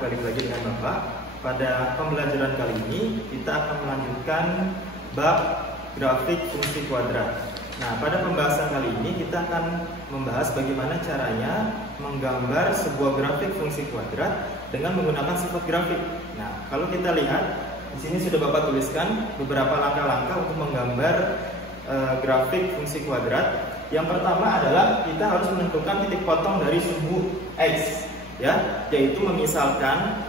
balik lagi dengan Bapak. Pada pembelajaran kali ini kita akan melanjutkan bab grafik fungsi kuadrat. Nah, pada pembahasan kali ini kita akan membahas bagaimana caranya menggambar sebuah grafik fungsi kuadrat dengan menggunakan sifat grafik. Nah, kalau kita lihat di sini sudah Bapak tuliskan beberapa langkah-langkah untuk menggambar grafik fungsi kuadrat. Yang pertama adalah kita harus menentukan titik potong dari sumbu X, ya, yaitu memisalkan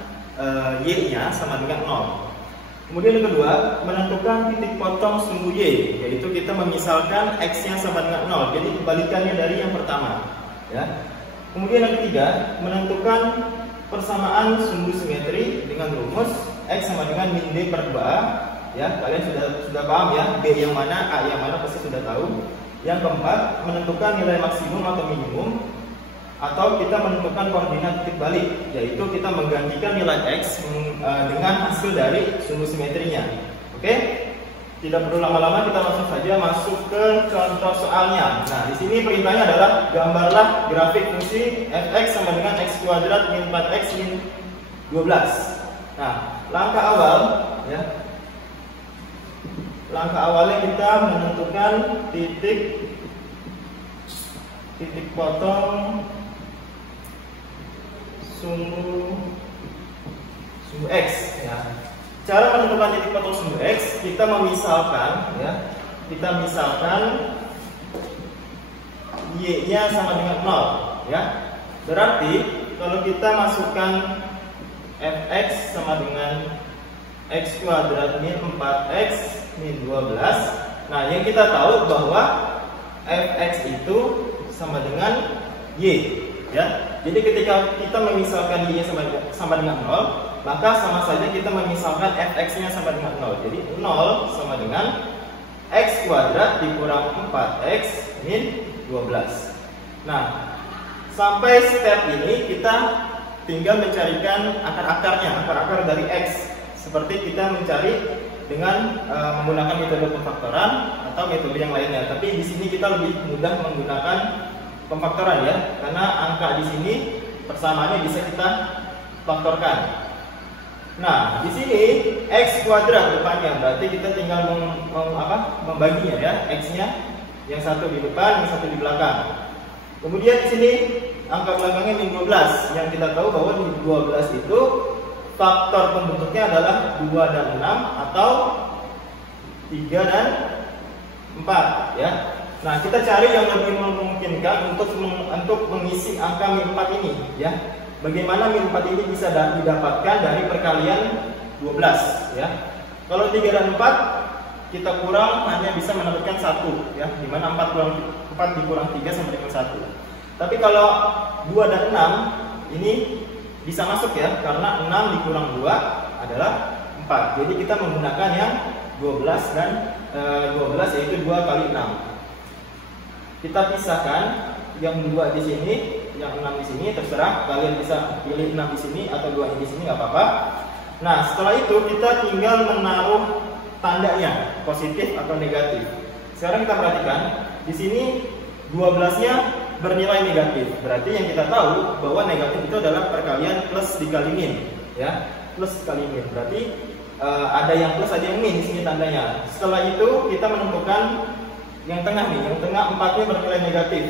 Y-nya sama dengan 0. Kemudian yang kedua, menentukan titik potong sumbu Y, yaitu kita memisalkan X-nya sama dengan 0. Jadi kebalikannya dari yang pertama, ya. Kemudian yang ketiga, menentukan persamaan sumbu simetri dengan rumus X sama dengan min D per 2A. Ya, kalian sudah paham ya, B yang mana, A yang mana pasti sudah tahu. Yang keempat, menentukan nilai maksimum atau minimum, atau kita menentukan koordinat titik balik, yaitu kita menggantikan nilai X dengan hasil dari sumbu simetrinya. Oke? Tidak perlu lama-lama, kita langsung saja masuk ke contoh soalnya. Nah, di sini perintahnya adalah gambarlah grafik fungsi fx sama dengan x kuadrat min 4x min 12. Nah, langkah awal, ya. Langkah awalnya kita menentukan titik potong sumbu X, ya. Cara menentukan titik potong sumbu X, kita memisalkan, ya. Kita misalkan Y-nya sama dengan 0, ya. Berarti kalau kita masukkan fx sama dengan x kuadrat min 4x min 12. Nah, yang kita tahu bahwa fx itu sama dengan y, ya. Jadi ketika kita memisalkan y-nya sama dengan 0, maka sama saja kita memisalkan fx-nya sama dengan 0. Jadi 0 sama dengan x kuadrat dikurang 4x min 12. Nah, sampai step ini kita tinggal mencarikan akar-akarnya, akar-akar dari x. Seperti kita mencari dengan menggunakan metode pemfaktoran atau metode yang lainnya. Tapi di sini kita lebih mudah menggunakan pemfaktoran, ya, karena angka di sini persamaannya bisa kita faktorkan. Nah, di sini x kuadrat depannya, berarti kita tinggal membaginya, ya, x-nya yang satu di depan, yang satu di belakang. Kemudian di sini angka belakangnya min 12, yang kita tahu bahwa min 12 itu faktor pembentuknya adalah 2 dan 6 atau 3 dan 4, ya. Nah, kita cari yang lebih memungkinkan untuk mengisi angka min 4 ini, ya. Bagaimana min 4 ini bisa didapatkan dari perkalian 12, ya. Kalau 3 dan 4 kita kurang hanya bisa mendapatkan 1, ya, dimana 4 dikurang 3 sama dengan 1. Tapi kalau 2 dan 6 ini bisa masuk, ya, karena 6 dikurang 2 adalah 4. Jadi kita menggunakan yang 12 dan 12, yaitu 2 kali 6. Kita pisahkan yang 2 di sini, yang 6 di sini, terserah kalian bisa pilih 6 di sini atau 2 di sini, nggak apa-apa. Nah, setelah itu kita tinggal menaruh tandanya, positif atau negatif. Sekarang kita perhatikan di sini 12-nya bernilai negatif. Berarti yang kita tahu bahwa negatif itu adalah perkalian plus dikali min, ya, plus dikali min. Berarti ada yang plus, ada yang min di sini tandanya. Setelah itu kita menentukan yang tengah nih, yang tengah 4-nya bernilai negatif.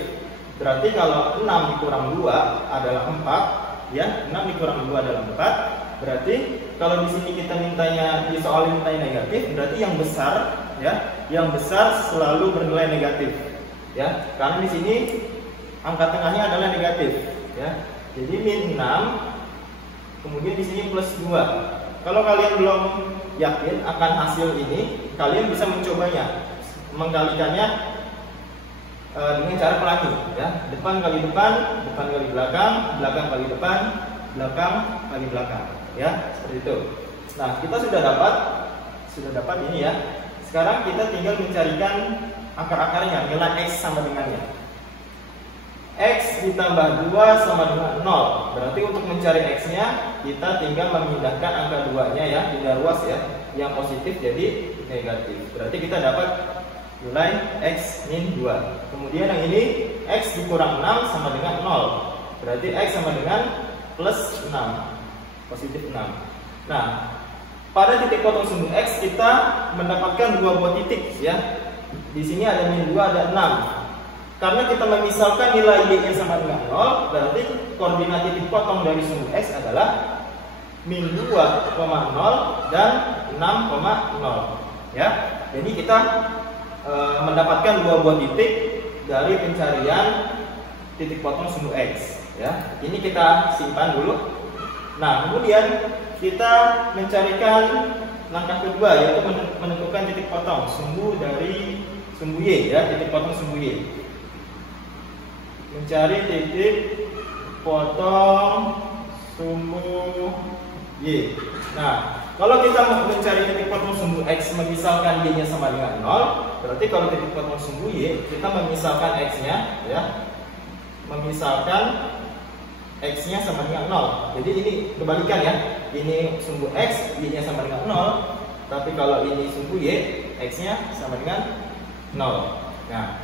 Berarti kalau 6 dikurang 2 adalah 4, ya, 6 dikurang 2 adalah 4. Berarti kalau di sini kita mintanya, di soal mintanya negatif, berarti yang besar, ya, yang besar selalu bernilai negatif, ya. Karena di sini angka tengahnya adalah negatif, ya. Jadi min 6, kemudian di sini plus 2. Kalau kalian belum yakin akan hasil ini, kalian bisa mencobanya, mengkalikannya dengan cara pelangi, ya. Depan kali depan, depan kali belakang, belakang kali depan, belakang kali belakang, ya, seperti itu. Nah, kita sudah dapat ini, ya. Sekarang kita tinggal mencarikan akar-akarnya, nilai x sama dengannya. X ditambah 2 sama dengan 0. Berarti untuk mencari X-nya kita tinggal memindahkan angka 2-nya, ya, pindah ruas, ya. Yang positif jadi negatif. Berarti kita dapat nilai X min 2. Kemudian yang ini X dikurang 6 sama dengan 0. Berarti X sama dengan plus 6. positif 6. Nah, pada titik potong sumbu X kita mendapatkan dua buah titik ya. Di sini ada min 2, ada 6. Karena kita memisahkan nilai Y-nya sama dengan 0, berarti koordinat titik potong dari sumbu X adalah min 2,0 dan 6,0 ya. Jadi kita mendapatkan dua buah titik dari pencarian titik potong sumbu X ya. Ini kita simpan dulu. Nah, kemudian kita mencarikan langkah kedua, yaitu menentukan titik potong sumbu dari sumbu Y ya, titik potong sumbu Y. Mencari titik potong sumbu Y. Nah, kalau kita mencari titik potong sumbu X memisalkan Y-nya sama dengan 0, berarti kalau titik potong sumbu Y kita memisalkan X-nya ya. Memisalkan X-nya sama dengan 0. Jadi ini kebalikan ya. Ini sumbu X, Y-nya sama dengan 0. Tapi kalau ini sumbu Y, X-nya sama dengan 0. Nah,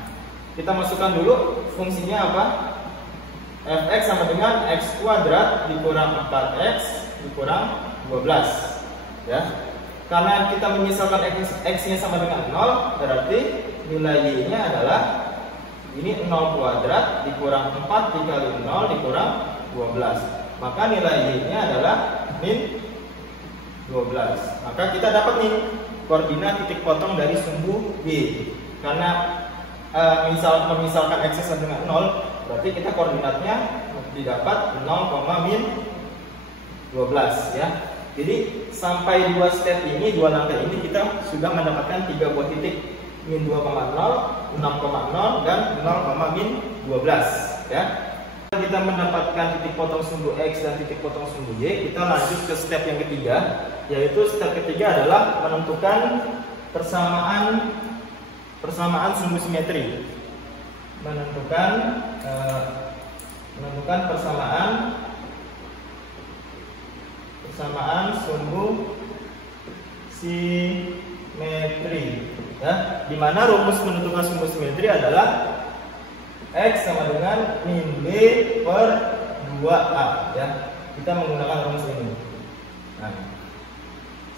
kita masukkan dulu fungsinya apa? Fx sama dengan X kuadrat dikurang 4X dikurang 12 ya. Karena kita memisalkan X-nya sama dengan 0, berarti nilai Y-nya adalah ini 0 kuadrat dikurang 4 dikali 0 dikurang 12. Maka nilai Y-nya adalah min 12. Maka kita dapat nih koordinat titik potong dari sumbu Y. Karena memisalkan X sama dengan 0, berarti kita koordinatnya didapat 0, min 12 ya. Jadi sampai dua step ini, dua langkah ini kita sudah mendapatkan tiga buah titik, min 2,0, 6,0 dan 0, min 12 ya. Kita mendapatkan titik potong sumbu X dan titik potong sumbu Y, kita lanjut ke step yang ketiga, yaitu step ketiga adalah menentukan persamaan sumbu simetri. Menentukan persamaan sumbu simetri ya, di mana rumus menentukan sumbu simetri adalah X sama dengan min B per 2A ya. Kita menggunakan rumus ini. Nah,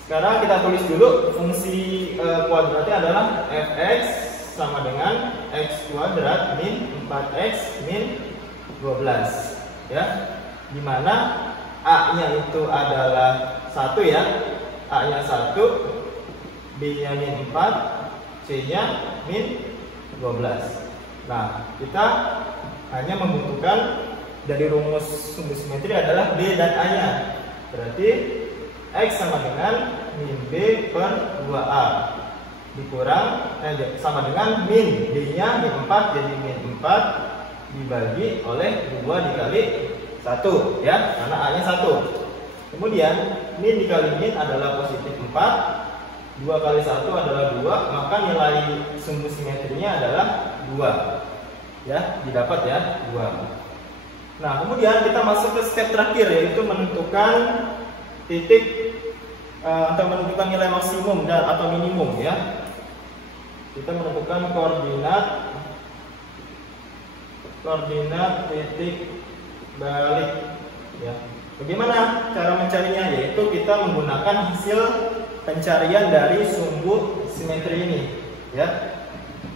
sekarang kita tulis dulu fungsi kuadratnya adalah Fx sama dengan X kuadrat min 4X min 12 ya. Dimana A-nya itu adalah 1 ya. A-nya 1, B-nya min 4, C-nya min 12. Nah, kita hanya membutuhkan dari rumus sumbu simetri adalah B dan A-nya. Berarti X sama dengan min B per 2A dikurang sama dengan min B-nya min 4, jadi min 4 dibagi oleh 2 dikali 1 ya, karena A-nya 1. Kemudian min dikali min adalah positif 4, 2 kali 1 adalah 2, maka nilai sumbu simetrinya adalah 2 ya, didapat ya 2. Nah, kemudian kita masuk ke step terakhir, yaitu menentukan titik atau menentukan nilai maksimum dan atau minimum ya. Kita menentukan koordinat titik balik ya. Bagaimana cara mencarinya? Yaitu kita menggunakan hasil pencarian dari sumbu simetri ini ya.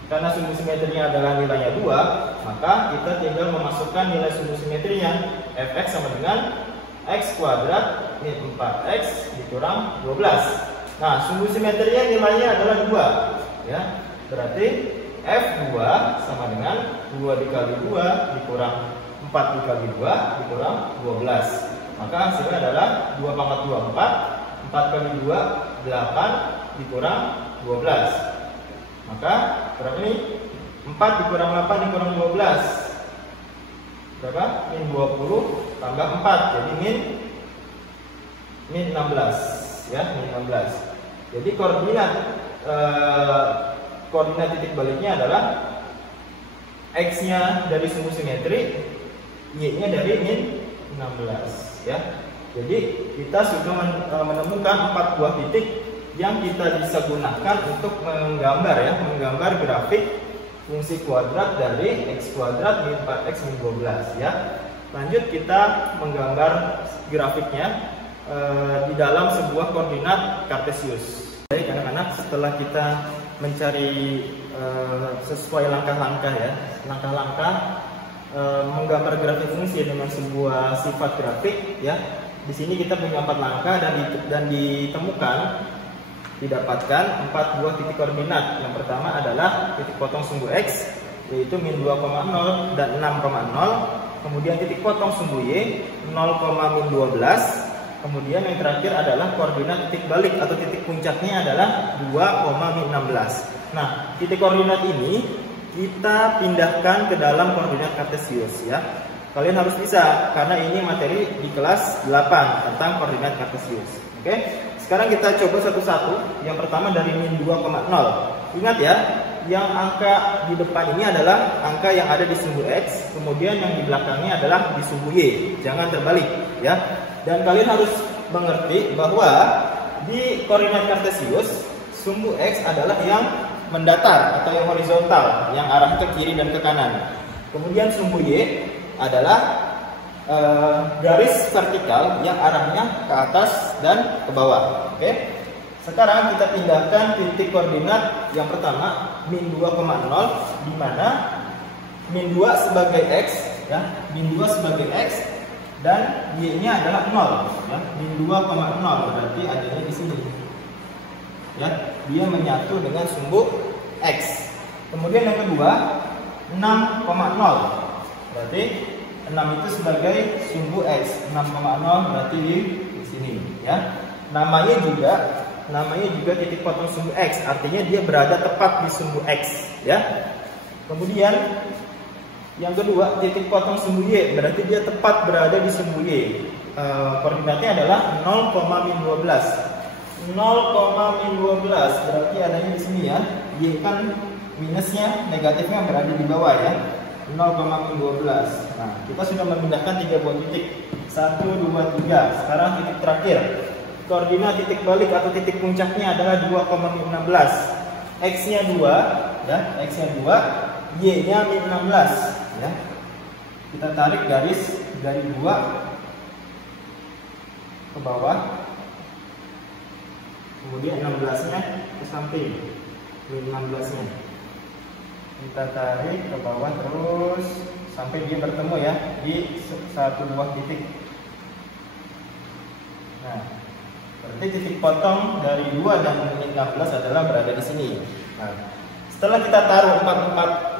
Karena sumbu simetrinya adalah nilainya 2, maka kita tinggal memasukkan nilai sumbu simetrinya. Fx sama dengan X kuadrat min 4X dikurang 12. Nah, sumbu simetrinya nilainya adalah 2 ya. Berarti F2 sama dengan 2 dikali 2 dikurang 4 dikali 2 dikurang 12. Maka hasilnya adalah 2 pangkat 2 4, 4 kali 2 8 dikurang 12. Maka berapa ini? 4 dikurang 8 dikurang 12. Berapa? Min 20 tambah 4. Jadi min 16 ya, min 16. Jadi koordinat titik baliknya adalah X-nya dari sumbu simetri, Y-nya dari min 16 ya. Jadi kita sudah menemukan 4 buah titik yang kita bisa gunakan untuk menggambar grafik fungsi kuadrat dari X kuadrat min 4X min 12 ya. Lanjut kita menggambar grafiknya. di dalam sebuah koordinat kartesius. Baik anak-anak, setelah kita mencari sesuai langkah-langkah ya, langkah-langkah menggambar grafik fungsi dengan sebuah sifat grafik ya. Di sini kita punya 4 langkah dan didapatkan 4 buah titik koordinat. Yang pertama adalah titik potong sumbu X, yaitu min 2,0 dan 6,0. Kemudian titik potong sumbu Y 0, min 12. Kemudian yang terakhir adalah koordinat titik balik atau titik puncaknya adalah 2, min 16. Nah, titik koordinat ini kita pindahkan ke dalam koordinat kartesius ya. Kalian harus bisa karena ini materi di kelas 8 tentang koordinat kartesius. Oke. Sekarang kita coba satu-satu. Yang pertama dari min 2,0. Ingat ya, yang angka di depan ini adalah angka yang ada di sumbu X, kemudian yang di belakangnya adalah di sumbu Y. Jangan terbalik ya. Dan kalian harus mengerti bahwa di koordinat kartesius sumbu X adalah yang mendatar atau yang horizontal, yang arah ke kiri dan ke kanan. Kemudian sumbu Y adalah garis vertikal yang arahnya ke atas dan ke bawah. Oke. Sekarang kita pindahkan titik koordinat yang pertama min 2,0, di mana min 2 sebagai X ya, min 2 sebagai X dan Y-nya adalah 0 ya. Min 2,0 berarti adanya di sini. Ya, dia menyatu dengan sumbu X. Kemudian yang kedua 6,0. Berarti 6 itu sebagai sumbu X. 6,0 berarti di sini ya. Namanya juga titik potong sumbu X, artinya dia berada tepat di sumbu X ya. Kemudian yang kedua titik potong sumbu Y, berarti dia tepat berada di sumbu Y. Koordinatnya adalah 0, min 12. 0, min 12 berarti adanya di sini ya. Y kan minusnya, negatifnya berada di bawah ya. 0, min 12. Nah, kita sudah memindahkan 3 buah titik. 1, 2, 3. Sekarang titik terakhir. Koordinat titik balik atau titik puncaknya adalah 2, min 16. X-nya 2 ya, X-nya 2, Y-nya min 16 ya. Kita tarik garis dari 2 ke bawah. Kemudian 16-nya ke samping, min 16-nya kita tarik ke bawah terus sampai dia bertemu ya di satu buah titik. Nah, berarti titik potong dari 2 dan min 16 adalah berada di sini. Nah, setelah kita taruh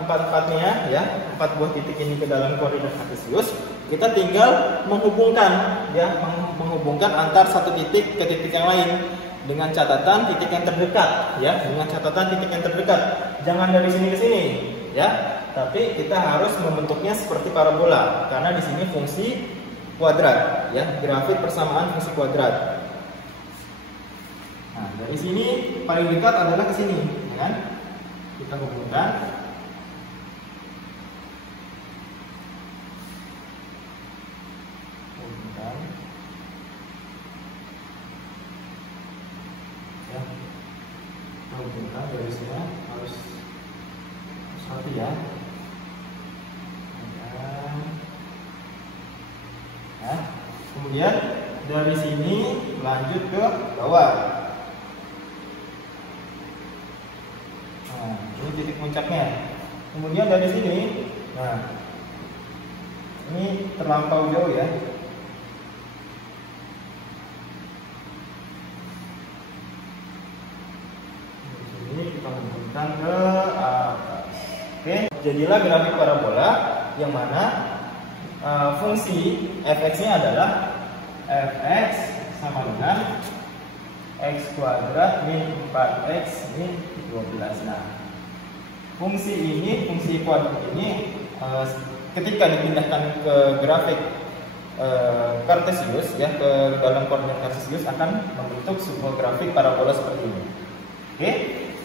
empat-empatnya ya, 4 buah titik ini ke dalam koordinat kartesius, kita tinggal menghubungkan antar satu titik ke titik yang lain. Dengan catatan titik yang terdekat ya, jangan dari sini ke sini ya, tapi kita harus membentuknya seperti parabola karena di sini fungsi kuadrat ya, grafik persamaan fungsi kuadrat. Nah, dari sini paling dekat adalah ke sini ya kan? Kita hubungkan. Hubungkan garisnya harus rapi ya. Nah, kemudian dari sini lanjut ke bawah. Nah, ini titik puncaknya. Kemudian dari sini, nah ini terlampau jauh ya. Kita hubungkan ke atas. Oke, jadilah grafik parabola yang mana fungsi fx-nya adalah fx sama dengan x kuadrat min 4x min 12. Nah, fungsi kuadrat ini ketika dipindahkan ke grafik kartesius ya, ke dalam koordinat kartesius akan membentuk sebuah grafik parabola seperti ini. Oke.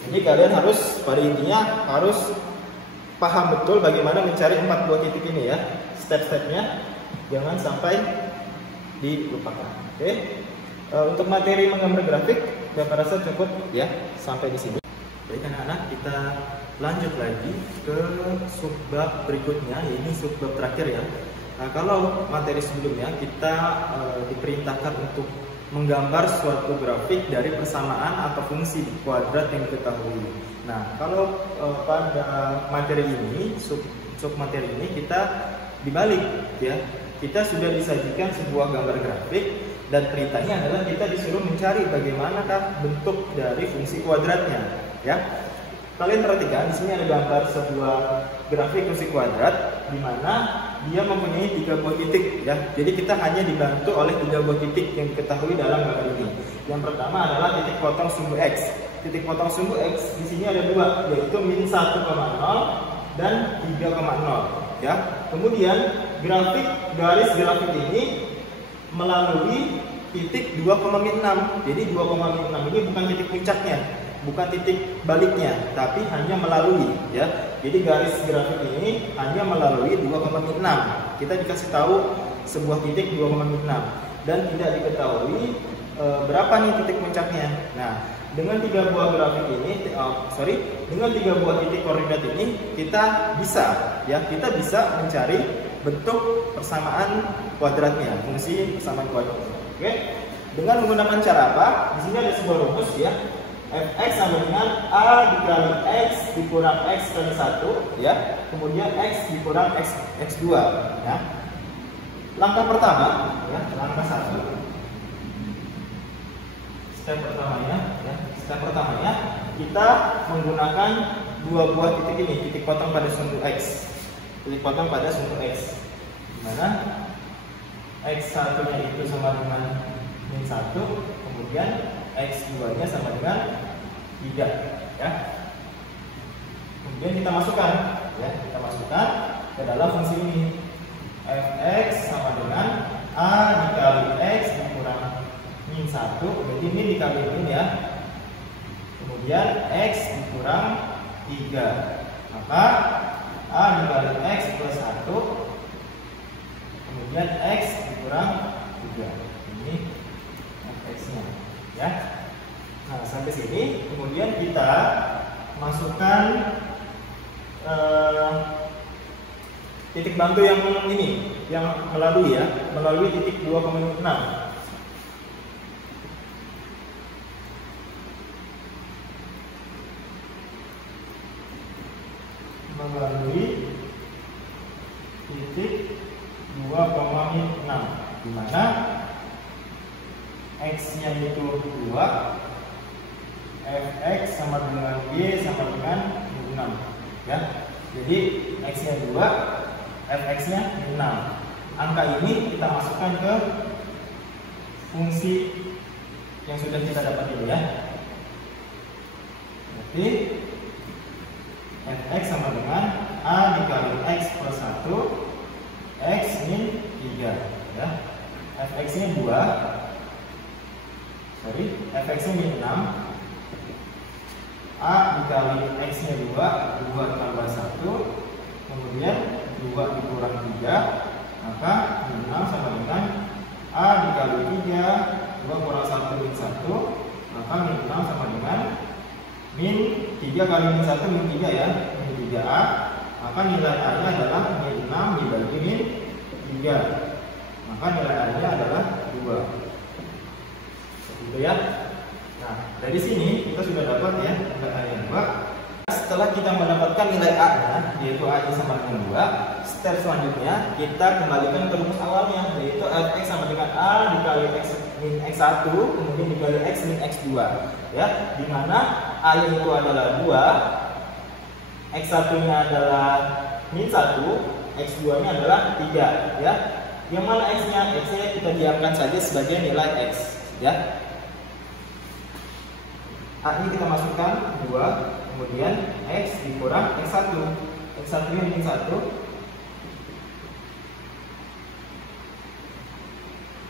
Jadi kalian harus pada intinya harus paham betul bagaimana mencari 4 buah titik ini ya. Step-stepnya jangan sampai dilupakan. Oke. Untuk materi menggambar grafik saya rasa cukup ya sampai di sini. Baik anak-anak, kita lanjut lagi ke subbab berikutnya. Ini subbab terakhir ya. Nah, kalau materi sebelumnya kita diperintahkan untuk menggambar suatu grafik dari persamaan atau fungsi kuadrat yang diketahui. Nah, kalau pada materi ini, sub materi ini kita dibalik ya. Kita sudah disajikan sebuah gambar grafik dan perintahnya adalah kita disuruh mencari bagaimanakah bentuk dari fungsi kuadratnya ya. Kalian perhatikan di sini ada gambar sebuah grafik fungsi kuadrat di mana dia mempunyai 3 buah titik ya. Jadi kita hanya dibantu oleh 3 buah titik yang diketahui dalam gambar ini. Yang pertama adalah titik potong sumbu X. Titik potong sumbu X di sini ada 2, yaitu min 1,0 dan 3,0 ya. Kemudian garis grafik ini melalui titik 2,6. Jadi 2,6 ini bukan titik puncaknya, bukan titik baliknya, tapi hanya melalui ya. Jadi garis grafik ini hanya melalui 2,6. Kita dikasih tahu sebuah titik 2,6 dan tidak diketahui berapa nih titik puncaknya. Nah, dengan 3 buah grafik ini, dengan 3 buah titik koordinat ini kita bisa mencari bentuk persamaan kuadratnya, fungsi persamaan kuadratnya. Oke. Dengan menggunakan cara apa? Di sini ada sebuah rumus ya. Fx sama dengan A dikali X dikurang X kali 1 ya. Kemudian X dikurang X2 ya. Langkah pertama ya, langkah 1. Step pertamanya kita menggunakan 2 buah titik ini, titik potong pada sumbu X. Titik potong pada sumbu X. Dimana X1 nya itu sama dengan min 1, kemudian X2 nya sama dengan 3 ya. Kemudian kita masukkan ke dalam fungsi ini. Fx sama dengan A dikali X dikurang min 1, jadi ini dikali ini ya. Kemudian X dikurang 3, maka A dikali X plus 1, kemudian X dikurang 3. Ini Fx-nya ya. Nah, sampai sini kemudian kita masukkan titik bantu yang ini, yang melalui titik 2,6. Melalui titik 2,6, di mana X-nya itu 2, Fx sama dengan Y sama dengan 6 ya. Jadi X-nya 2, Fx-nya 6. Angka ini kita masukkan ke fungsi yang sudah kita dapat ini ya. Berarti Fx sama dengan A dikali X plus 1 X min 3 ya. Fx-nya 2, Fx-nya min 6, A dikali X-nya 2 tambah 1, kemudian 2 dikurang 3, maka min 6 sama dengan A dikali 3, 2 kurang 1 min 1, maka min 6 sama dengan min 3 kali min 1 min 3 ya, min 3A, maka nilai A-nya adalah min 6 dibagi min 3, maka nilai A-nya adalah 2. Seperti itu ya. Nah, dari sini kita sudah dapat ya nilai A yang 2. Setelah kita mendapatkan nilai A-nya, yaitu A-nya sama dengan 2, step selanjutnya kita kembalikan ke rumus awalnya, yaitu Fx sama dengan A dikali X min X1 kemudian dikali X min X2 ya, dimana A-nya itu adalah 2, X1-nya adalah min 1, X2-nya adalah 3 ya. Yang mana X-nya? X-nya kita diamkan saja sebagai nilai X ya. A ini kita masukkan 2, kemudian X dikurang X1. X1 nya min 1,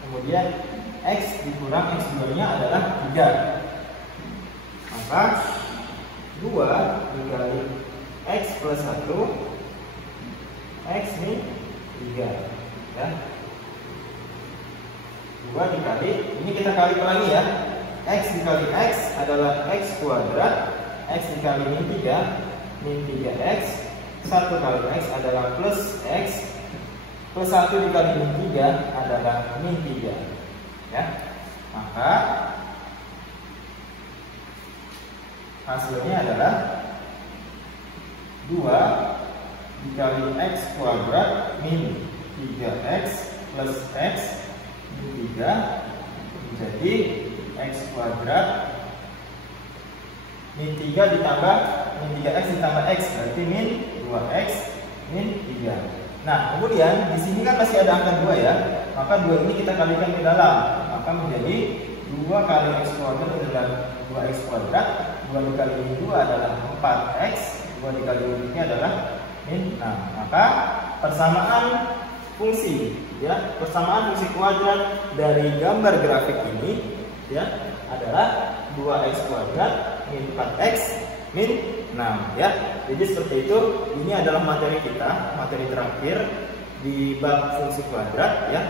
kemudian X dikurang X2 nya adalah 3, maka 2 dikali X plus 1 X min 3 ya. 2 dikali, ini kita kali lagi ya. X dikali X adalah X kuadrat, X dikali min 3 min 3X, 1 kali X adalah plus X plus 1 dikali min 3 adalah min 3. Ya. Maka hasilnya adalah 2 dikali x kuadrat min 3x plus x min 3 menjadi x kuadrat min 3 ditambah min 3x ditambah x berarti min 2x min 3. Nah, kemudian di sini kan masih ada angka 2 ya. Maka 2 ini kita kalikan ke dalam. Maka menjadi 2 kali x kuadrat adalah 2x kuadrat, 2 dikali min 2 adalah 4x, 2 dikali min 3 adalah min 6. Maka persamaan fungsi ya, persamaan fungsi kuadrat dari gambar grafik ini ya adalah 2x kuadrat min 4x min 6 ya. Jadi seperti itu, ini adalah materi kita, materi terakhir di bab fungsi kuadrat ya.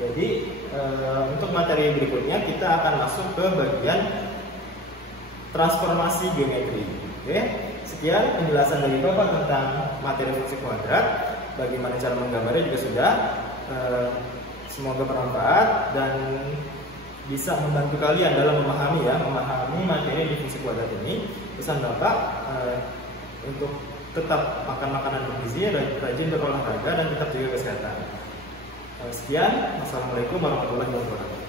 Jadi untuk materi berikutnya kita akan masuk ke bagian transformasi geometri. Oke, sekian penjelasan dari Bapak tentang materi fungsi kuadrat. Bagaimana cara menggambarnya juga sudah. Semoga bermanfaat dan bisa membantu kalian dalam memahami materi di fungsi kuadrat ini. Pesan Bapak untuk tetap makan makanan bergizi, rajin berolahraga dan tetap jaga kesehatan. Sekian, wassalamualaikum warahmatullahi wabarakatuh.